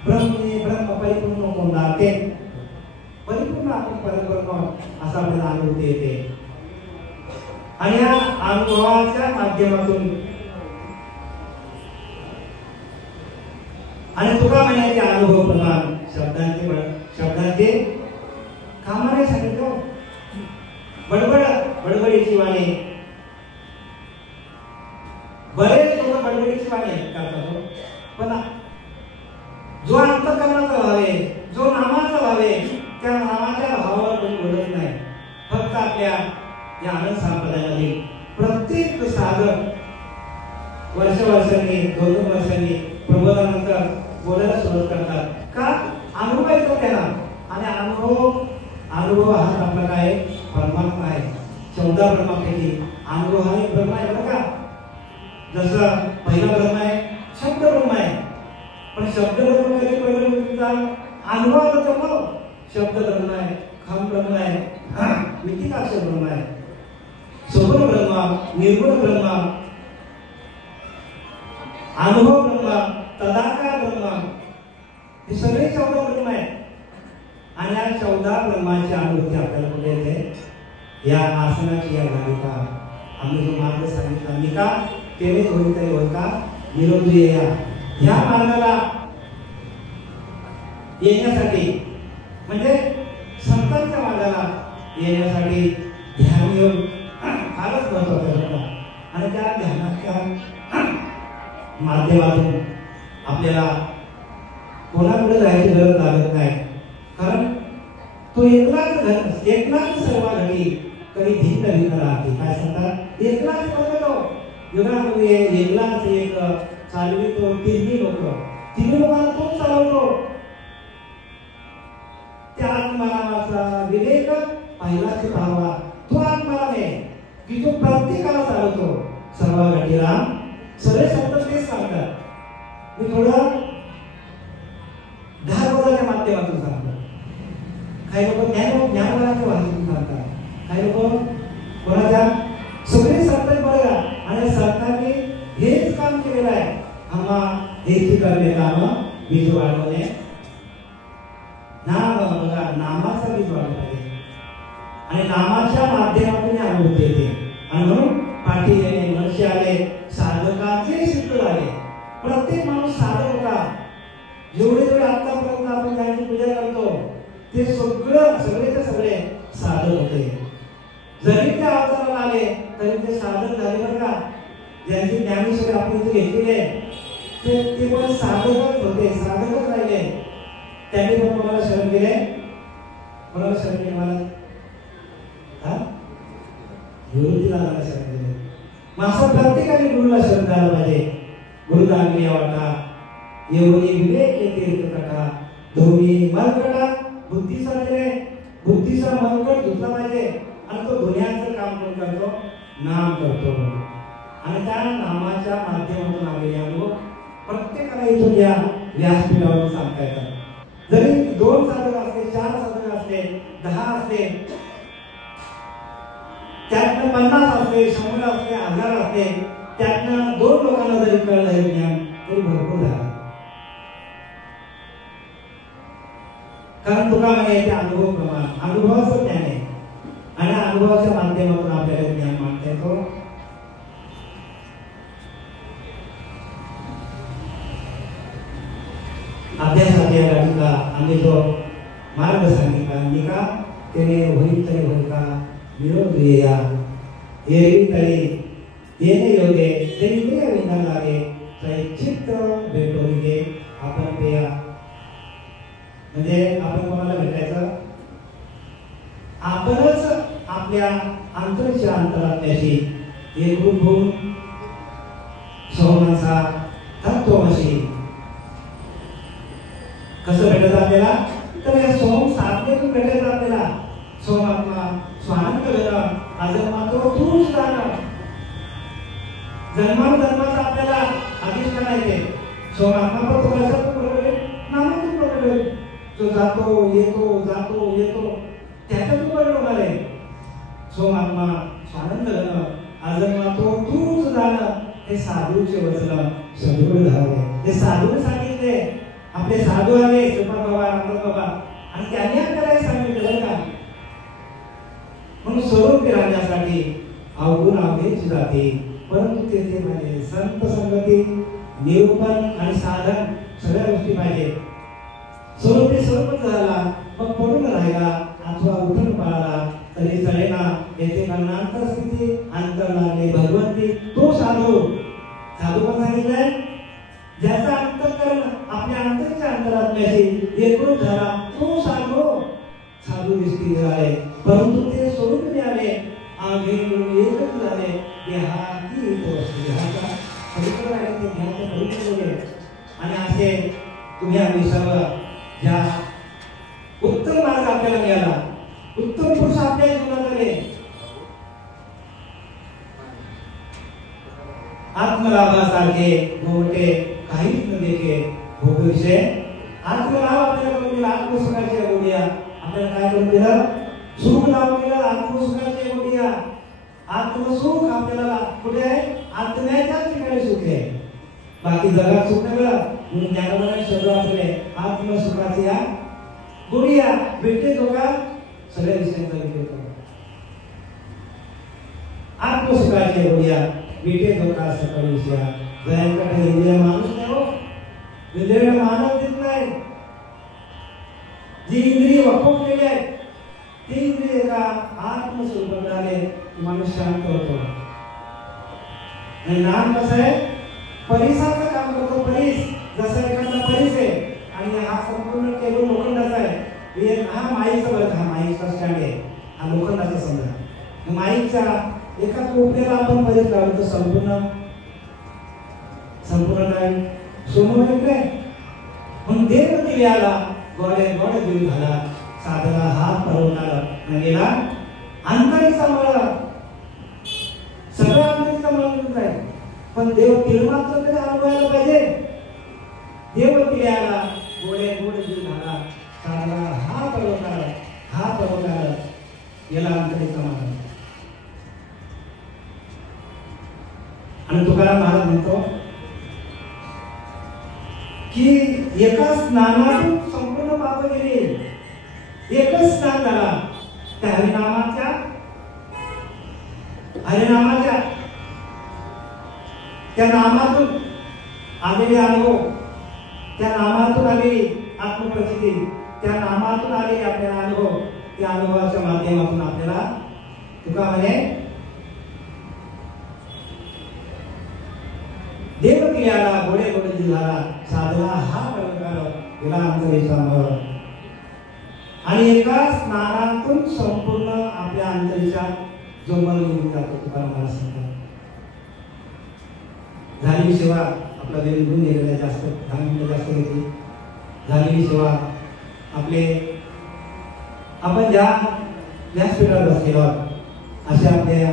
ब्रह्म ब्रह्म परिपूर्ण कोण राहते परिपूर्ण आपण परब्रह्म असा आपल्याला अनुभूती येते आणि या अनुभवाच्या माध्यमातून आणि तुका म्हणायचे अनुभव प्रमाण शब्दांचे कामाने सांगितलं बडबडीची वाणी बरेच लोक बडबडीची वाणी करतात पण जो अंतःकरणाचा भाव आहे जो नामाचा भाव आहे त्या नामाच्या भावावर कोणी बोलत नाही फक्त आपल्या या आनंद संप्रदायामध्ये प्रत्येक साधक वर्षांनी 2 वर्षांनी प्रबोधनानंतर बोलायला सुरुवात करतात का अनुभव येतो त्यांना आणि अनुभव हा आपला काय परमात्मा आहे 14 ब्रह्मापैकी अनुभव हा एक ब्रह्म आहे बरं का जसं पहिला ब्रह्म आहे शब्द ब्रह्म आहे पण शब्द ब्रह्म कधी पहिला अनुभव होतो शब्द ब्रह्म आहे खम ब्रह्म आहे मिथिकाक्षर ब्रह्म आहे सगुण ब्रह्म निर्गुण ब्रह्म अनुभव ब्रह्म तदाकार ब्रह्म हे सगळे 14 ब्रह्म आहेत आणि या 14 ब्रह्माची अनुभूती आपल्याला कुठे येते या आसनाची या मालिका आम्ही जो मार्ग सांगितला मी का तेने होईल तरी होय का निरोधी या मार्गाला येण्यासाठी म्हणजे संतांच्या मार्गाला येण्यासाठी ध्यान योग फारच महत्वाचा होता आणि त्या ध्यानाच्या माध्यमातून आपल्याला कोणाकडे जायची गरज लागत नाही कारण तो एकलाच सर्व घडी कधी भिन्न भिन्न राहते काय सांगतात एकलाच बघतो युगामध्ये एकलाच एक चालवितो तिन्ही लोकांना तो चालवतो त्या आत्माचा विवेक पहिलाच पाहावा तो आत्माने की जो प्रत्येकाला चालवतो सर्व घडीला सगळे शब्द तेच सांगतात मी थोडं धारवादाच्या माध्यमातून सांगतो काही लोक ज्ञानवादाच्या भाषेतून सांगतात काही लोक कोणाच्या सगळे सांगतात बघा आणि सरकारने हेच काम केलेलं आहे आम्हा हेच करणे काम बीज वाढवणे नाम बघा नामाचा बीज वाढवणे आणि नामाच्या माध्यमातून अनुभूती येते आणि म्हणून पाठी येणे मनुष्य आले साधकाचे सिद्ध झाले प्रत्येक माणूस साधक होता जेवढे आतापर्यंत आपण ज्यांची पूजा करतो ते सगळे साधक होते जरी ते अवताराला आले तरी ते साधक झाले बरं का ज्यांची ज्ञानेश्वरी आपण इथे घेतलेले ते पण साधकच होते साधकच राहिले त्यांनी पण कोणाला शरण केले कोणाला शरण केले मला गुरुजीला शरण केले मग असं प्रत्येकाने गुरुला शरण करायला पाहिजे गुरुदानी वाटा एवढी विवेक येते कथा धोनी मलकटा बुद्धीचा मनकट धुतला पाहिजे आणि तो धुण्याचं काम कोण करतो नाम करतो आणि त्या नामाच्या माध्यमातून आलेले अनुभव प्रत्येकाला इथून या व्यासपीठावर सांगता येतात जरी 2 साधक असले 4 साधक असले 10 असले त्यातनं 50 असले 100 असले 1000 असले त्यातनं 2 लोकांना जरी कळलं हे ज्ञान तरी भरपूर झालं कारण तुका म्हणे ते अनुभव प्रमाण अनुभवाचं ज्ञान आहे आणि अनुभवाच्या माध्यमातून आपल्याला ज्ञान मांडता येतो अभ्यासाच्या गाडीला आम्ही जो मार्ग सांगितला निका तेने होईल तरी होईल का विरोध या एरवी तरी येणे योगे ते इंद्रिय विधान लागे चित्त भेटोगे आपण पेया म्हणजे आपण कोणाला भेटायचं आपणच आपल्या अंतरच्या अंतरात्म्याशी एकरूप होऊन सोमांचा तत्वमशी कसं भेटत आपल्याला तर या सोम साधनेतून भेटायचं आपल्याला सोमात्मा स्वानंद घडणं अजन्मा तो तूच जाणं जन्माचा आपल्याला अधिष्ठान आहे ते सोमात्मा पण तो कशातून प्रकट होईल नामातून प्रकट होईल जो जातो येतो त्याच्यातून प्रकट होणार आहे सोमात्मा स्वानंद घडणं अजन्मा तो तूच जाणं हे साधूचे वचन सदृढ झाले ते साधूने सांगितले, आपले साधू आले श्रीपाद बाबा, रामदास बाबा, आणि त्यांनी आपल्याला सांगितलं बरं का, म्हणून स्वरूप राहण्यासाठी अवगुण अवघेची जाते, परंतु तेथे पाहिजे संत संगती, निरूपण आणि साधन सगळ्या गोष्टी पाहिजे. स्वरूपी स्वरूपच झाला, मग पडून राहिला अथवा उठून पळाला तरी चढेना, येथे कर्णांतर स्थिती अंतर लागले भगवंती तो साधू. साधू पण सांगितलंय, ज्याचा अंतःकरण आपल्या अंतरच्या अंतरात्म्याशी एकरूप झाला तो साधू. साधू दिसती झाले, परंतु ते स्वरूप मिळाले, आगे एकच झाले. देहाती तो देहाचा पवित्र आहे, ते देहाचा पवित्र आहे. आणि असे तुम्ही आम्ही सर्व ज्या उत्तम मार्ग आपल्याला मिळाला, उत्तम पुरुष आपल्या जीवनात आले, आत्मलाभासारखे मोठे काहीच न देखे भोगविषय. आत्मलाभ आपल्याला करून दिला, आत्मसुखाच्या गोडीया आपल्याला काय करून दिलं, सुख लावून दिलं, आत्मसुखाच्या गोडीया. आत्मसुख आपल्याला कुठे आहे, आत्म्याच्याच ठिकाणी सुख आहे, बाकी जगात सुख नव्हतं. म्हणून ज्ञानोबाने शब्द वाचले, आत्मसुखाच्या गोडीया भेटते तो का सगळ्या विषयांचा विचार करा. आत्मसुखाच्या गोडीया भेटे तो का सगळ्या विषया. भयंकर इंद्रिय माणूस नाही हो, इंद्रियाला मानव देत नाही. जी इंद्रिय वखवलेली आहेत ती इंद्रिय का आत्मस्वरूपात आले माणूस शांत होतो. आणि नाम कसं आहे, परिसाचं काम करतो. परिस जसा एखादा परिस आहे आणि हा संपूर्ण टेबल लोखंडाचा आहे, हा माईचा बरं, हा माईचा स्टँड आहे, हा लोखंडाचा समजा. माईच्या एका कोपऱ्याला आपण परिस लावतो तर संपूर्ण काय समोर येते. म्हणून देव दिव्याला गोडे गोडे जीव झाला, साधला हात परवणार गेला अंतरीचा मळ, सगळं अंतरीचा मळ आहे. पण देव तिळमात्र तरी अनुभवायला पाहिजे. देव दिव्याला गोडे गोडे जीव झाला, साधला हात परवणार गेला अंतरीचा मळ. आणि तुकाराम महाराज म्हणतो की एका स्नानातून संपूर्ण पाप गेले. एकच स्नान झाला, त्या हरिनामाच्या त्या नामातून आलेले अनुभव, त्या नामातून आलेली आत्मप्रचिती, त्या नामातून आलेले आपल्याला अनुभव, त्या अनुभवाच्या माध्यमातून आपल्याला तुका म्हणे देव कियाला गोडे गोडे जिल्हा साधला हा प्रकार गेला अंतरेचा मळ. आणि एका स्नानातून संपूर्ण आपल्या अंतरेच्या जोमल निघून जातो. तुकाराम महाराज सांगतात, झालेली सेवा आपला वेळ निघून गेलेला, जास्त 10 मिनिटं जास्त घेतली. झालेली सेवा आपले आपण ज्या व्यासपीठावर बसलेलो अशा आपल्या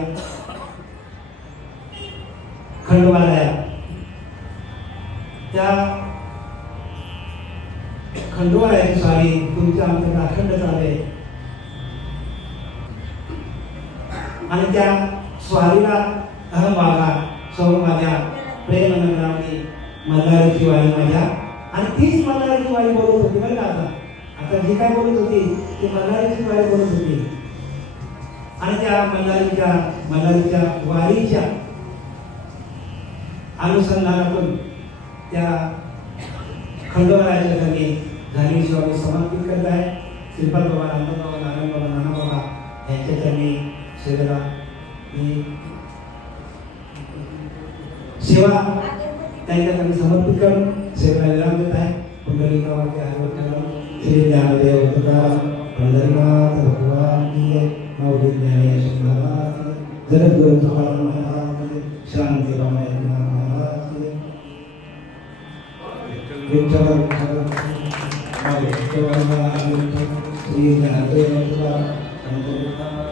खंडोबाला, त्या खंडोबाची स्वारी तुमच्या आमच्या अखंड चालले. आणि त्या स्वारीला अहम वागा सर्व माझ्या प्रेम नगरावली मल्हारीची वारी माझ्या. आणि तीच मल्हारीची वारी बोलत होती बरं का. आता जी काय बोलत होती ती मल्हारीची वारी बोलत होती. आणि त्या मल्हारीच्या वारीच्या अनुसंधानातून त्या खंडोबाच्या ठिकाणी झाली शिवाय समर्पित करत आहे. श्रीपाद बाबा, रामदास बाबा, नारायण बाबा, नाना बाबा यांच्या ठिकाणी सेवेला सेवा त्यांच्याकडे समर्पित करून सेवेला विराम देत आहे. पुंडलिक गावाचे हरिवंत श्री ज्ञानदेव तुकाराम पंढरीनाथ भगवान की जय. माऊली ज्ञानेश्वर महाराज जगद्गुरु तुकाराम महाराज, शांती रामायण महाराज की जय. विठ्ठल श्री ज्ञानदेव तुकाराम पंढरीनाथ